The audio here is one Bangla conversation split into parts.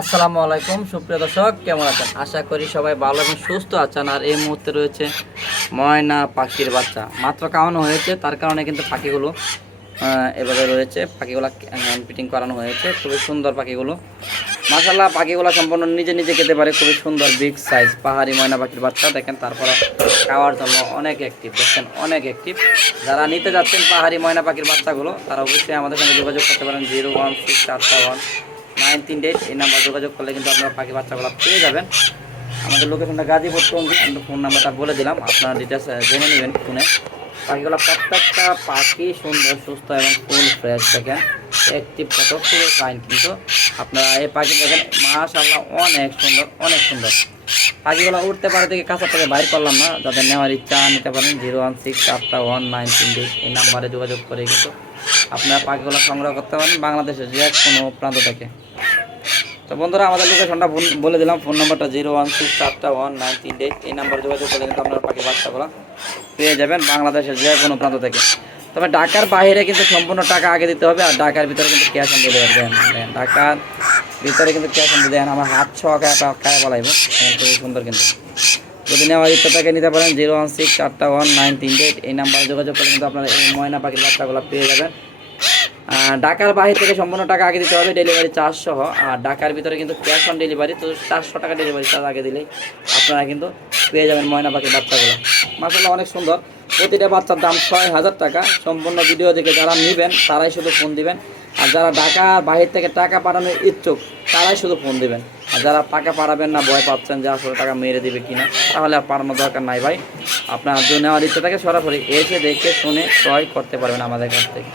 আসসালামু আলাইকুম সুপ্রিয় দর্শক, কেমন আছেন? আশা করি সবাই ভালো এবং সুস্থ আছেন। আর এই মুহূর্তে রয়েছে ময়না পাখির বাচ্চা, মাত্র খাওয়ানো হয়েছে, তার কারণে কিন্তু পাখিগুলো এভাবে রয়েছে। পাখিগুলো হ্যান্ড ফিটিং করানো হয়েছে, খুবই সুন্দর পাখিগুলো। মাশাআল্লাহ, পাখিগুলো সম্পূর্ণ নিজে নিজে খেতে পারে, খুবই সুন্দর বিগ সাইজ পাহাড়ি ময়না পাখির বাচ্চা। দেখেন, তারপরে খাওয়ার জন্য অনেক অ্যাক্টিভ, দেখছেন অনেক অ্যাক্টিভ। যারা নিতে যাচ্ছেন পাহাড়ি ময়না পাখির বাচ্চাগুলো, তারা অবশ্যই আমাদের সঙ্গে যোগাযোগ করতে পারেন। 016419338 এই নাম্বার যোগাযোগ করলে কিন্তু আপনারা পাখি বাচ্চাগুলো পেয়ে যাবেন। আমাদের লোকেশনটা গাজীপুর টঙ্গী, আমি ফোন নাম্বারটা বলে দিলাম, আপনারা ডিটেলস জেনে নেবেন ফোনে। পাখিগুলো প্রত্যেকটা পাখি সুন্দর, সুস্থ এবং ফুল ফ্রেশ। দেখেন অ্যাক্টিভ কত, খুবই ফাইন। কিন্তু আপনারা এই পাখি দেখেন, মাশাআল্লাহ অনেক সুন্দর, অনেক সুন্দর। পাখিগুলো উঠতে পারে থেকে কাছে থেকে বাইর করলাম না, যাদের নেওয়ার ইচ্ছা নিতে পারেন। 016419338 এই নাম্বারে যোগাযোগ করে কিন্তু আপনারা পাখিগুলো সংগ্রহ করতে পারেন বাংলাদেশের যে কোনো প্রান্ত থেকে। তো বন্ধুরা, আমাদের লোকেশনটা বলে দিলাম, ফোন নাম্বারটা 016419338 এই নাম্বারে যোগাযোগ করলে কিন্তু আপনারা পাখি বাচ্চাগুলো পেয়ে যাবেন বাংলাদেশের যে কোনো প্রান্ত থেকে। তবে ঢাকার বাইরে কিন্তু সম্পূর্ণ টাকা আগে দিতে হবে, আর ঢাকার ভিতরে কিন্তু ক্যাশ অন ডেলিভারি দেন। ঢাকার ভিতরে কিন্তু ক্যাশ অন দেন, আমার হাত ছোঁয়া খায় বলাইব। খুবই সুন্দর। কিন্তু যদি নেওয়ার ইচ্ছা থাকে নিতে পারেন। 016419338 এই নাম্বারে যোগাযোগ করলে কিন্তু আপনারা এই ময়না পাখির বাচ্চাগুলো পেয়ে যাবেন। ঢাকার বাইরে থেকে সম্পূর্ণ টাকা আগে দিতে হবে, ডেলিভারি চার্জ সহ। আর ঢাকার ভিতরে কিন্তু ক্যাশ অন ডেলিভারি, তো 400 টাকা ডেলিভারি চার্জ আগে দিলেই আপনারা কিন্তু পেয়ে যাবেন ময়না পাখির বাচ্চাগুলো। মাশাআল্লাহ অনেক সুন্দর। প্রতিটা বাচ্চার দাম 6000 টাকা। সম্পূর্ণ ভিডিও দেখে যারা নেবেন তারাই শুধু ফোন দিবেন, আর যারা ঢাকার বাইরে থেকে টাকা পাঠানোর ইচ্ছুক তারাই শুধু ফোন দিবেন। আর যারা টাকা পাঠাবেন না, ভয় পাচ্ছেন যে আসলে টাকা মেরে দিবে কিনা, তাহলে আর পাঠানোর দরকার নাই ভাই। আপনার যদি নেওয়ার ইচ্ছা থাকে সরাসরি এসে দেখে শুনে ক্রয় করতে পারবেন আমাদের কাছ থেকে।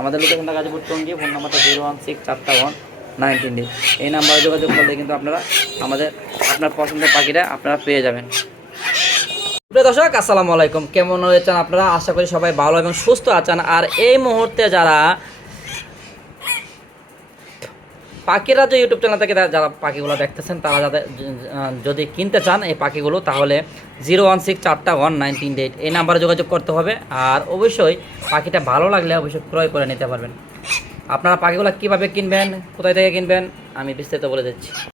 আমাদের লোকেশনটা গাজীপুর টঙ্গী, ফোন নাম্বারটা 016419338 এই নাম্বারে যোগাযোগ করলে কিন্তু আপনারা আপনার পছন্দের পাখিটা আপনারা পেয়ে যাবেন। প্রিয় দর্শক, আসসালামু আলাইকুম, কেমন রয়েছেন আপনারা? আশা করি সবাই ভালো এবং সুস্থ আছেন। আর এই মুহূর্তে যারা পাখিরা যে ইউটিউব চ্যানেল থেকে যারা পাখিগুলো দেখতেছেন, তারা যাদের যদি কিনতে চান এই পাখিগুলো, তাহলে 016419338 এই নাম্বারে যোগাযোগ করতে হবে। আর অবশ্যই পাখিটা ভালো লাগলে অবশ্যই ক্রয় করে নিতে পারবেন। আপনারা পাখিগুলো কীভাবে কিনবেন, কোথায় থেকে কিনবেন, আমি বিস্তারিত বলে দিচ্ছি।